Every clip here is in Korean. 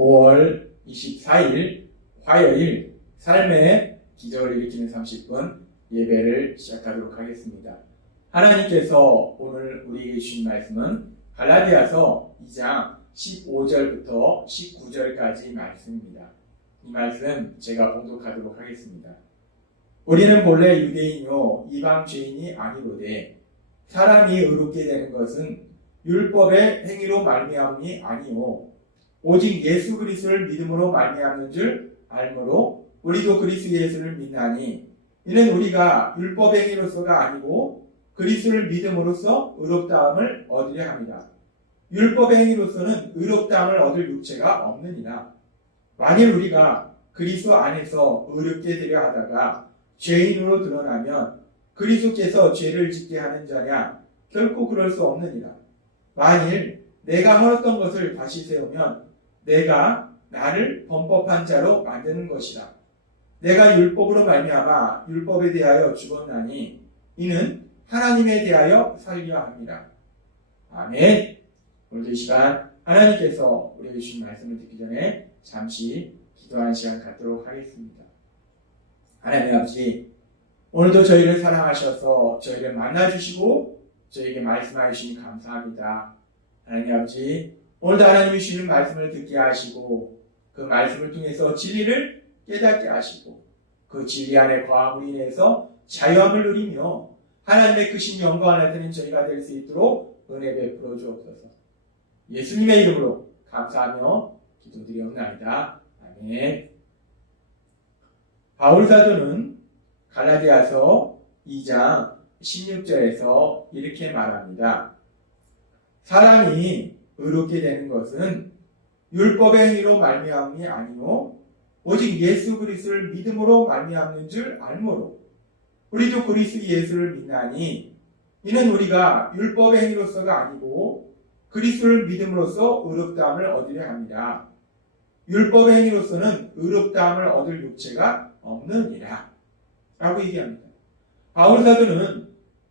5월 24일 화요일 삶의 기적을 일으키는 30분 예배를 시작하도록 하겠습니다. 하나님께서 오늘 우리에게 주신 말씀은 갈라디아서 2장 15절부터 19절까지 말씀입니다. 이 말씀 제가 봉독하도록 하겠습니다. 우리는 본래 유대인이요 이방 죄인이 아니로되 사람이 의롭게 되는 것은 율법의 행위로 말미암음이 아니요 오직 예수 그리스도를 믿음으로 말미암는 줄 알므로 우리도 그리스도 예수를 믿나니 이는 우리가 율법의 행위로서가 아니고 그리스도를 믿음으로써 의롭다함을 얻으려 합니다. 율법의 행위로서는 의롭다함을 얻을 육체가 없느니라. 만일 우리가 그리스도 안에서 의롭게 되려 하다가 죄인으로 드러나면 그리스도께서 죄를 짓게 하는 자냐? 결코 그럴 수 없느니라. 만일 내가 헐었던 것을 다시 세우면 내가 나를 범법한 자로 만드는 것이라. 내가 율법으로 말미암아 율법에 대하여 죽었나니 이는 하나님에 대하여 살려야 합니다. 아멘. 오늘도 이 시간 하나님께서 우리에게 주신 말씀을 듣기 전에 잠시 기도하는 시간 갖도록 하겠습니다. 하나님 아버지, 오늘도 저희를 사랑하셔서 저희를 만나주시고 저희에게 말씀해 주시니 감사합니다. 하나님 아버지, 오늘도 하나님이 주시는 말씀을 듣게 하시고 그 말씀을 통해서 진리를 깨닫게 하시고 그 진리 안에 거함으로 인해서 자유함을 누리며 하나님의 크신 영광을 나타내는 저희가 될 수 있도록 은혜 베풀어 주옵소서. 예수님의 이름으로 감사하며 기도드리옵나이다. 아멘. 바울 사도는 갈라디아서 2장 16절에서 이렇게 말합니다. 사람이 의롭게 되는 것은 율법의 행위로 말미암음이 아니요 오직 예수 그리스도를 믿음으로 말미암는 줄 알므로 우리도 그리스도 예수를 믿나니 이는 우리가 율법의 행위로서가 아니고 그리스도를 믿음으로써 의롭다함을 얻으려 합니다. 율법의 행위로서는 의롭다함을 얻을 육체가 없느니라 라고 얘기합니다. 바울 사도는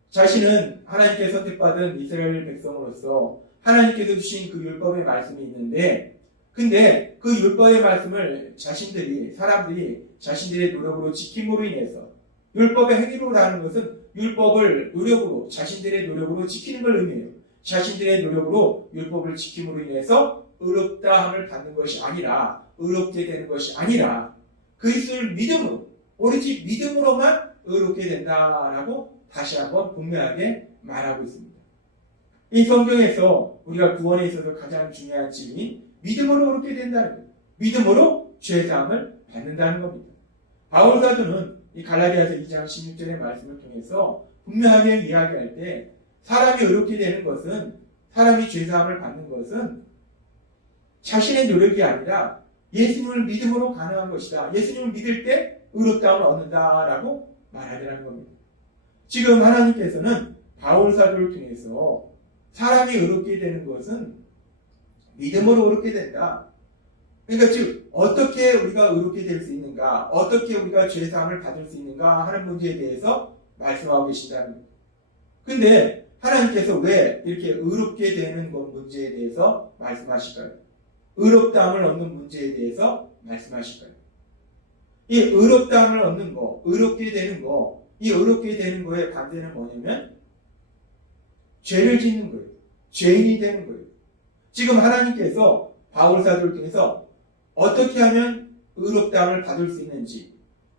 자신은 하나님께 선택받은 이스라엘 백성으로서 하나님께서 주신 그 율법의 말씀이 있는데 근데 그 율법의 말씀을 사람들이 자신들의 노력으로 지킴으로 인해서 율법의 행위로라는 것은 율법을 노력으로 자신들의 노력으로 지키는 걸 의미해요. 자신들의 노력으로 율법을 지킴으로 인해서 의롭다함을 받는 것이 아니라 의롭게 되는 것이 아니라 그리스도를 믿음으로 오로지 믿음으로만 의롭게 된다라고 다시 한번 분명하게 말하고 있습니다. 이 성경에서 우리가 구원에 있어서 가장 중요한 질문이 믿음으로 의롭게 된다는 거예요. 믿음으로 죄사함을 받는다는 겁니다. 바울 사도는 이 갈라디아서 2장 16절의 말씀을 통해서 분명하게 이야기할 때 사람이 의롭게 되는 것은 사람이 죄사함을 받는 것은 자신의 노력이 아니라 예수님을 믿음으로 가능한 것이다. 예수님을 믿을 때 의롭다함을 얻는다라고 말하더라는 겁니다. 지금 하나님께서는 바울 사도를 통해서 사람이 의롭게 되는 것은 믿음으로 의롭게 된다. 그러니까 즉 어떻게 우리가 의롭게 될 수 있는가, 어떻게 우리가 죄사함을 받을 수 있는가 하는 문제에 대해서 말씀하고 계신다는 겁니다. 근데 하나님께서 왜 이렇게 의롭게 되는 문제에 대해서 말씀하실까요? 의롭다함을 얻는 문제에 대해서 말씀하실까요? 이 의롭다함을 얻는 거, 의롭게 되는 거, 이 의롭게 되는 거의 반대는 뭐냐면 죄를 짓는 거예요. 죄인이 되는 거예요. 지금 하나님께서 바울 사도를 통해서 어떻게 하면 의롭다함을 받을 수 있는지,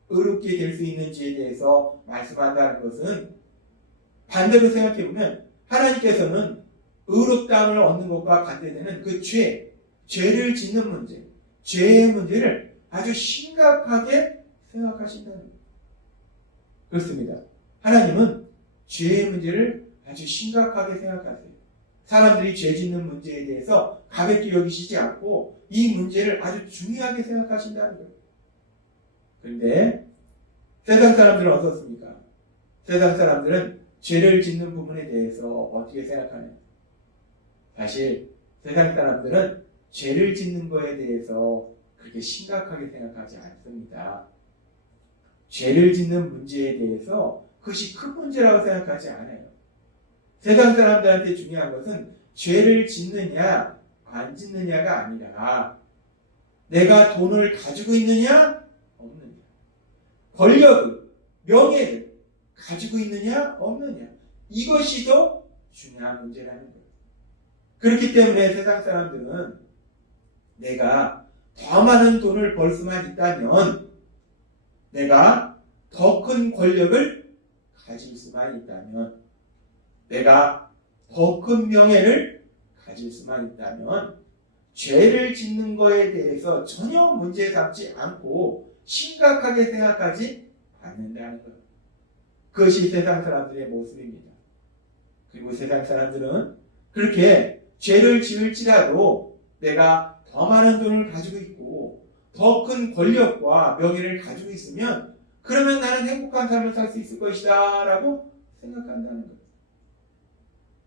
의롭게 될 수 있는지에 대해서 말씀한다는 것은 반대로 생각해보면 하나님께서는 의롭다함을 얻는 것과 반대되는 그 죄를 짓는 문제, 죄의 문제를 아주 심각하게 생각하신다는 거예요. 그렇습니다. 하나님은 죄의 문제를 아주 심각하게 생각하세요. 사람들이 죄 짓는 문제에 대해서 가볍게 여기시지 않고 이 문제를 아주 중요하게 생각하신다는 거예요. 그런데 세상 사람들은 어떻습니까? 세상 사람들은 죄를 짓는 부분에 대해서 어떻게 생각하냐? 사실 세상 사람들은 죄를 짓는 거에 대해서 그렇게 심각하게 생각하지 않습니다. 죄를 짓는 문제에 대해서 그것이 큰 문제라고 생각하지 않아요. 세상 사람들한테 중요한 것은 죄를 짓느냐 안 짓느냐가 아니라 내가 돈을 가지고 있느냐 없느냐, 권력을, 명예를 가지고 있느냐 없느냐, 이것이 더 중요한 문제라는 거예요. 그렇기 때문에 세상 사람들은 내가 더 많은 돈을 벌 수만 있다면, 내가 더 큰 권력을 가질 수만 있다면, 내가 더 큰 명예를 가질 수만 있다면 죄를 짓는 거에 대해서 전혀 문제 삼지 않고 심각하게 생각하지 않는다는 것. 그것이 세상 사람들의 모습입니다. 그리고 세상 사람들은 그렇게 죄를 지을지라도 내가 더 많은 돈을 가지고 있고 더 큰 권력과 명예를 가지고 있으면 그러면 나는 행복한 삶을 살 수 있을 것이다 라고 생각한다는 것.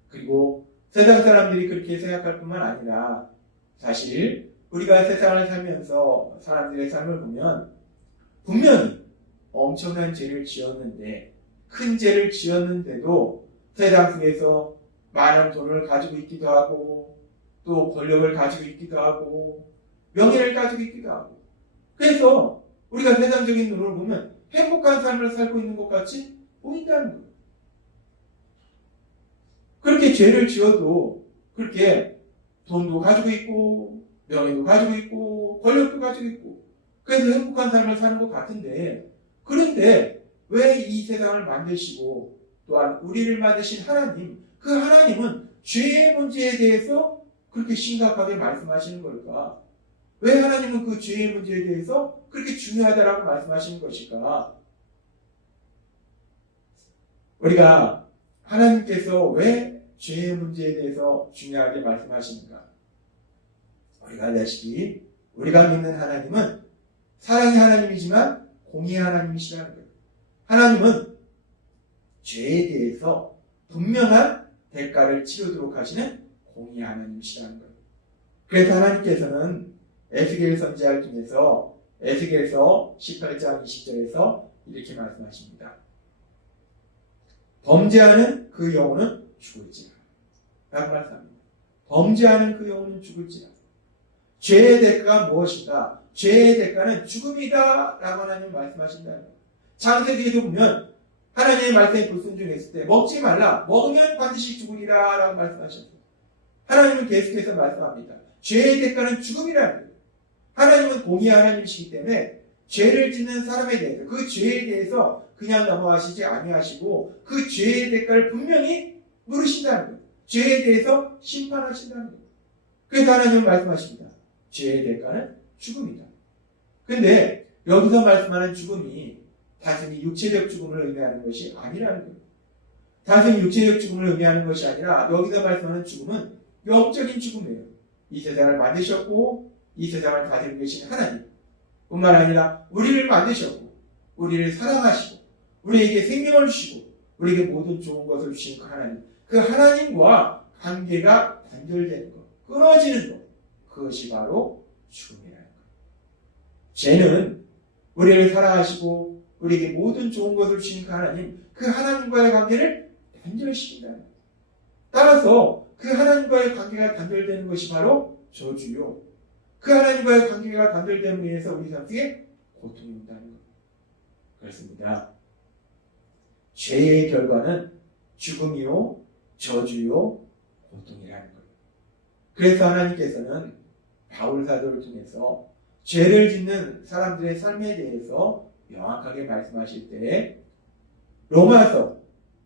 그리고 세상 사람들이 그렇게 생각할 뿐만 아니라 사실 우리가 세상을 살면서 사람들의 삶을 보면 분명히 엄청난 죄를 지었는데, 큰 죄를 지었는데도 세상 속에서 많은 돈을 가지고 있기도 하고 또 권력을 가지고 있기도 하고 명예를 가지고 있기도 하고, 그래서 우리가 세상적인 눈으로 보면 행복한 삶을 살고 있는 것 같이 보인다는 거예요. 그렇게 죄를 지어도 그렇게 돈도 가지고 있고 명예도 가지고 있고 권력도 가지고 있고 그래서 행복한 삶을 사는 것 같은데, 그런데 왜 이 세상을 만드시고 또한 우리를 만드신 하나님, 그 하나님은 죄의 문제에 대해서 그렇게 심각하게 말씀하시는 걸까? 왜 하나님은 그 죄의 문제에 대해서 그렇게 중요하다라고 말씀하시는 것일까? 우리가 하나님께서 왜 죄의 문제에 대해서 중요하게 말씀하시는가? 우리가 알다시피 우리가 믿는 하나님은 사랑의 하나님이지만 공의의 하나님이시라는 거예요. 하나님은 죄에 대해서 분명한 대가를 치르도록 하시는 공의의 하나님이시라는 거예요. 그래서 하나님께서는 에스겔 선지자를 통해서 에스겔서 18장 20절에서 이렇게 말씀하십니다. 범죄하는 그 영혼은 죽을지라 라고 말씀합니다. 범죄하는 그 영혼은 죽을지라. 죄의 대가가 무엇인가? 죄의 대가는 죽음이다 라고 하나님 말씀하신다는 거예요. 창세기에도 보면 하나님의 말씀에 불순종했을 때 먹지 말라, 먹으면 반드시 죽으리라 라고 말씀하셨어요. 하나님은 계속해서 말씀합니다. 죄의 대가는 죽음이라는 거예요. 하나님은 공의의 하나님이시기 때문에 죄를 짓는 사람에 대해서, 그 죄에 대해서 그냥 넘어가시지 아니하시고 그 죄의 대가를 분명히 물으신다는 거예요. 죄에 대해서 심판하신다는 거예요. 그래서 하나님은 말씀하십니다. 죄의 대가는 죽음이다. 근데 여기서 말씀하는 죽음이 단순히 육체적 죽음을 의미하는 것이 아니라는 거예요. 단순히 육체적 죽음을 의미하는 것이 아니라 여기서 말씀하는 죽음은 영적인 죽음이에요. 이 세상을 만드셨고 이 세상을 다스리고 계신 하나님 뿐만 아니라 우리를 만드셨고 우리를 사랑하시고 우리에게 생명을 주시고 우리에게 모든 좋은 것을 주신 그 하나님, 그 하나님과 관계가 단절되는 것, 끊어지는 것, 그것이 바로 죽음이라는 거예요. 죄는 우리를 사랑하시고 우리에게 모든 좋은 것을 주신 그 하나님, 그 하나님과의 관계를 단절시킨다는 거예요. 따라서 그 하나님과의 관계가 단절되는 것이 바로 저주요, 그 하나님과의 관계가 단절됨으로 인해서 우리 삶 속에 고통이 온다는 거예요. 그렇습니다. 죄의 결과는 죽음이요, 저주요, 고통이라는 거예요. 그래서 하나님께서는 바울 사도를 통해서 죄를 짓는 사람들의 삶에 대해서 명확하게 말씀하실 때 로마서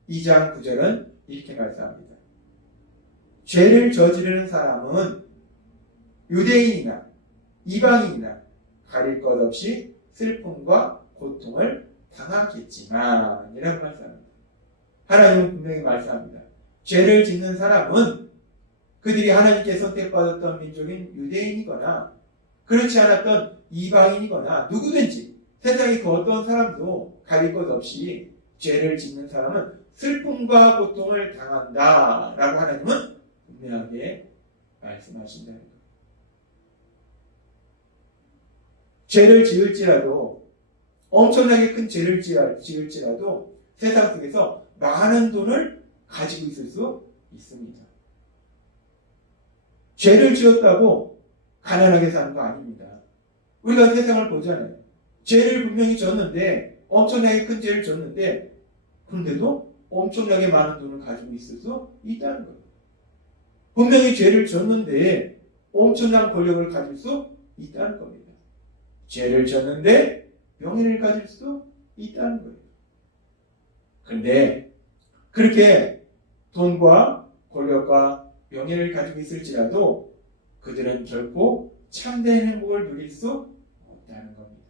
2장 9절은 이렇게 말씀합니다. 죄를 저지르는 사람은 유대인이나 이방인이나 가릴 것 없이 슬픔과 고통을 당하겠지만 이라고 말씀합니다. 하나님은 분명히 말씀합니다. 죄를 짓는 사람은 그들이 하나님께 선택받았던 민족인 유대인이거나 그렇지 않았던 이방인이거나 누구든지 세상의 그 어떤 사람도 가릴 것 없이 죄를 짓는 사람은 슬픔과 고통을 당한다 라고 하나님은 분명하게 말씀하신다는 거예요. 죄를 지을지라도 엄청나게 큰 죄를 지을지라도 세상 속에서 많은 돈을 가지고 있을 수 있습니다. 죄를 지었다고 가난하게 사는 거 아닙니다. 우리가 세상을 보잖아요. 죄를 분명히 졌는데, 엄청나게 큰 죄를 졌는데, 그런데도 엄청나게 많은 돈을 가지고 있을 수 있다는 거예요. 분명히 죄를 졌는데 엄청난 권력을 가질 수 있다는 겁니다. 죄를 졌는데 명예를 가질 수 있다는 거예요. 그런데 그렇게 돈과 권력과 명예를 가지고 있을지라도 그들은 결코 참된 행복을 누릴 수 없다는 겁니다.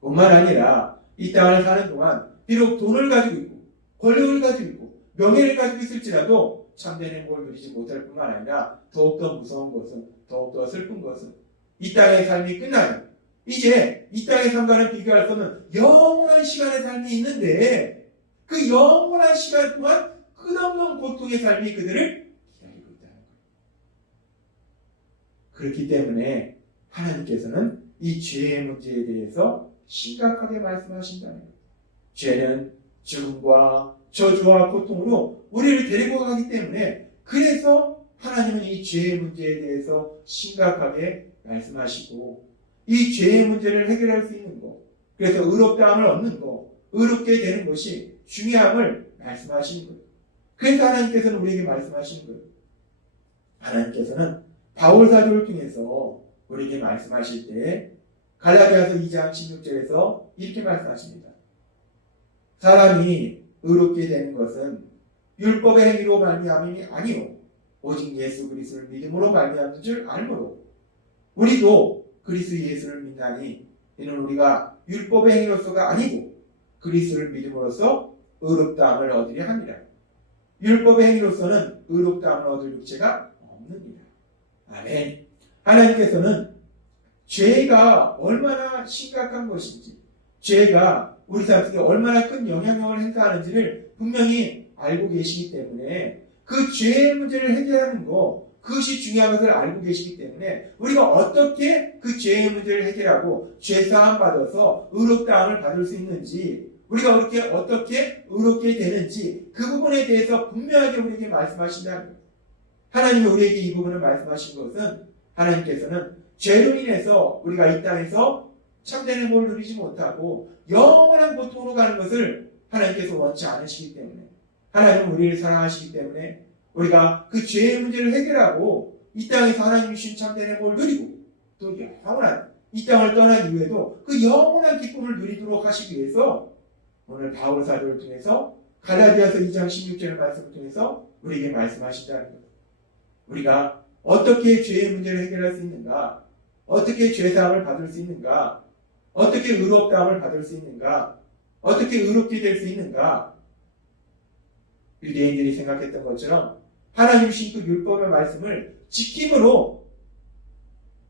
뿐만 아니라 이 땅을 사는 동안 비록 돈을 가지고 있고 권력을 가지고 있고 명예를 가지고 있을지라도 참된 행복을 누리지 못할 뿐만 아니라 더욱더 무서운 것은, 더욱더 슬픈 것은 이 땅의 삶이 끝나면 이제 이 땅의 삶과는 비교할 수 없는 영원한 시간의 삶이 있는데 그 영원한 시간 동안 끝없는 고통의 삶이 그들을 기다리고 있다는 거예요. 그렇기 때문에 하나님께서는 이 죄의 문제에 대해서 심각하게 말씀하신다는 거예요. 죄는 죽음과 저주와 고통으로 우리를 데리고 가기 때문에 그래서 하나님은 이 죄의 문제에 대해서 심각하게 말씀하시고 이 죄의 문제를 해결할 수 있는 것, 그래서 의롭다함을 얻는 것, 의롭게 되는 것이 중요함을 말씀하시는 거예요. 그래서 하나님께서는 우리에게 말씀하시는 거예요. 하나님께서는 바울 사도를 통해서 우리에게 말씀하실 때 갈라디아서 2장 16절에서 이렇게 말씀하십니다. 사람이 의롭게 되는 것은 율법의 행위로 말미암음이 아니요 오직 예수 그리스도를 믿음으로 말미암는 줄 알므로 우리도 그리스도 예수를 믿나니 이는 우리가 율법의 행위로서가 아니고 그리스도를 믿음으로써 의롭다함을 얻으려 합니다. 율법의 행위로서는 의롭다함을 얻을 육체가 없느니라. 아멘. 하나님께서는 죄가 얼마나 심각한 것인지, 죄가 우리 삶 속에 얼마나 큰 영향력을 행사하는지를 분명히 알고 계시기 때문에 그 죄의 문제를 해결하는 것, 그것이 중요한 것을 알고 계시기 때문에 우리가 어떻게 그 죄의 문제를 해결하고 죄사함 받아서 의롭다함을 받을 수 있는지, 우리가 어떻게 의롭게 되는지 그 부분에 대해서 분명하게 우리에게 말씀하신다는 거예요. 하나님이 우리에게 이 부분을 말씀하신 것은 하나님께서는 죄로 인해서 우리가 이 땅에서 참된 행복을 누리지 못하고 영원한 고통으로 가는 것을 하나님께서 원치 않으시기 때문에, 하나님은 우리를 사랑하시기 때문에 우리가 그 죄의 문제를 해결하고 이 땅에서 하나님이 주신 참된 행복을 누리고 또 영원한 이 땅을 떠난 이후에도 그 영원한 기쁨을 누리도록 하시기 위해서 오늘 바울 사도를 통해서 갈라디아서 2장 16절 말씀을 통해서 우리에게 말씀하신다는 거예요. 우리가 어떻게 죄의 문제를 해결할 수 있는가, 어떻게 죄사함을 받을 수 있는가, 어떻게 의롭다함을 받을 수 있는가, 어떻게 의롭게 될 수 있는가. 유대인들이 생각했던 것처럼 하나님 주신 그 율법의 말씀을 지킴으로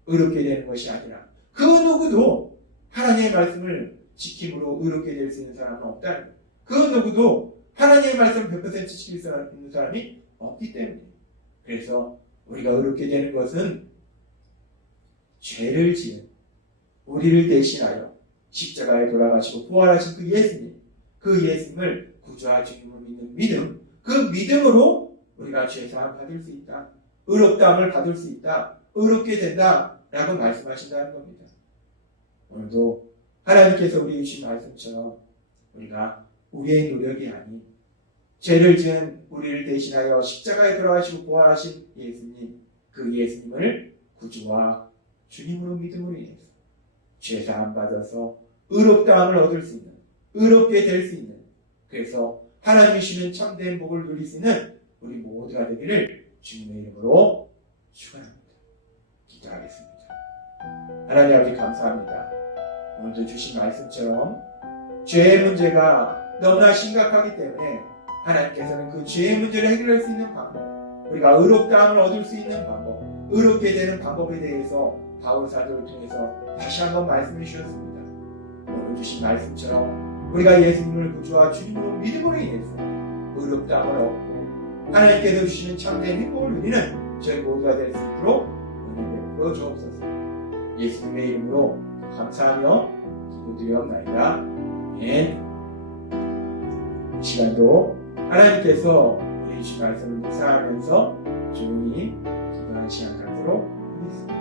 의롭게 되는 것이 아니라 그 누구도 하나님의 말씀을 지킴으로 의롭게 될 수 있는 사람은 없다는 거예요. 그 누구도 하나님의 말씀을 100% 지킬 수 있는 사람이 없기 때문에, 그래서 우리가 의롭게 되는 것은 죄를 지은 우리를 대신하여 십자가에 돌아가시고 부활하신 그 예수님, 그 예수님을 구주와 주님으로 믿는 믿음, 그 믿음으로 우리가 죄사함 받을 수 있다, 의롭다함을 받을 수 있다, 의롭게 된다 라고 말씀하신다는 겁니다. 오늘도 하나님께서 우리에게 주신 말씀처럼 우리가 우리의 노력이 아닌 죄를 지은 우리를 대신하여 십자가에 돌아가시고 부활하신 예수님, 그 예수님을 구주와 주님으로 믿음으로 인해서 죄사함 받아서 의롭다함을 얻을 수 있는, 의롭게 될 수 있는, 그래서 하나님이 주시는 참된 복을 누릴 수 있는 우리 모두가 되기를 주님의 이름으로 축원합니다. 기도하겠습니다. 하나님 아버지 감사합니다. 오늘도 주신 말씀처럼 죄의 문제가 너무나 심각하기 때문에 하나님께서는 그 죄의 문제를 해결할 수 있는 방법, 우리가 의롭다함을 얻을 수 있는 방법, 의롭게 되는 방법에 대해서 바울 사도를 통해서 다시 한번 말씀해 주셨습니다. 오늘 주신 말씀처럼 우리가 예수님을 구주와 주님으로 믿음으로 인해서 의롭다함을 얻고 하나님께서 주시는 참된 행복을 누리는 저희 모두가 될 수 있도록 은혜 베풀어 주옵소서. 예수님의 이름으로 감사하며 기도드리옵나이다. 아멘. 이 시간도 하나님께서 우리 주신 말씀을 묵상하면서 조용히 기도하는 시간 갖도록 하겠습니다.